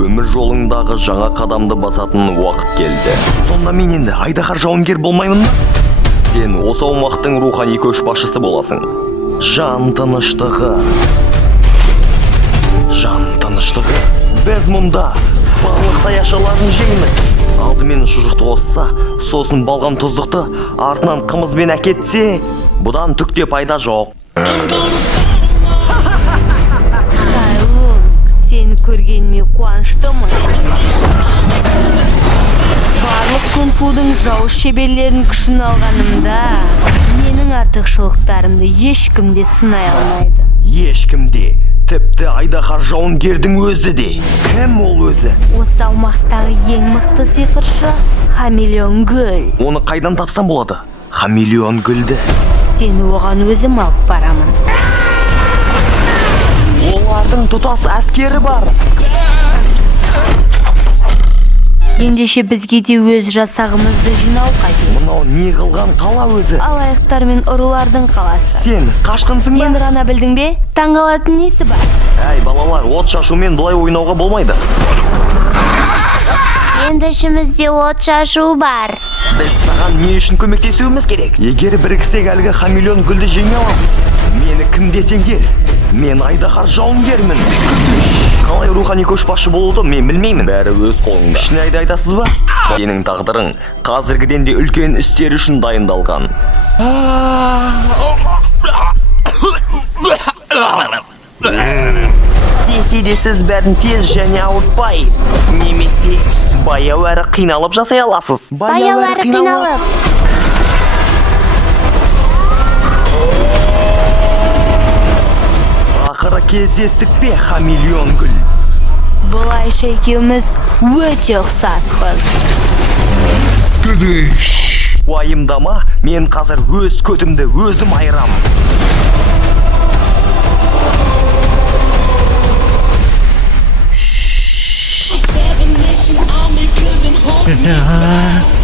Өмір жолыңдағы жаңа қадамды басатын уақыт келді. Сонда мен енді айдаһар жауынгер болмаймын ба? Сен осы аумақтың рухани көшбасшысы боласың. Жан тыныштығы. Біз мұнда барлықтай ашаларын жейміз. Алдымен шұжықты қосса, сосын балғам тұздықты артынан қымызбен әкетсе, бұдан түк те пайда жоқ. Сені көргеніме қуаныштымын. Барлық кунг-фудың жауыз шеберлерінің күшін алғанымда, менің артықшылықтарымды ешкім де сынай алмайды. Ешкім де, тіпті айдаһар жауынгердің өзі де. Кім ол өзі? Осы аумақтағы ең мықты сиқыршы Хамелеон гүл. Оны қайдан тапсам болады? Хамелеон гүлді. Сені оған өзім алып барамын. Олардың тұтас әскері бар. Ендеше бізге де өз жасағымызды жинау қажет. Мынау не қылған қала өзі? Алаяқтар мен ұрылардың қаласы. Сен қашқынсың ба? Енді ғана білдің бе? Таңғалатын несі бар? Әй балалар, от шашумен бұлай ойнауға болмайды. Енді ішімізде от шашу бар. Біз саған не үшін көмектесуіміз керек? Егер біріксек әлгі Хамелеон гүлді жеңе аламыз. Мені кім десеңдер? Мен айдаһар жауынгермін. Қалай рухани көшбасшы болуды мен білмеймін. Бәрі өз қолыңда. Шынайды айтасыз ба? Сенің тағдырың қазіргіден де үлкен істер үшін дайындалған. Десе де сіз бәрін тез және ауыртпай, немесе баяу әрі қиналып жасай аласыз. Баяу әрі қиналып. Ақыры кездестік пе, Хамелеон гүл? Бұлайша екеуміз өте ұқсаспыз. Уайымдама, мен қазір өз көтімді өзім айырам. Seven Nation Army couldn't hold me.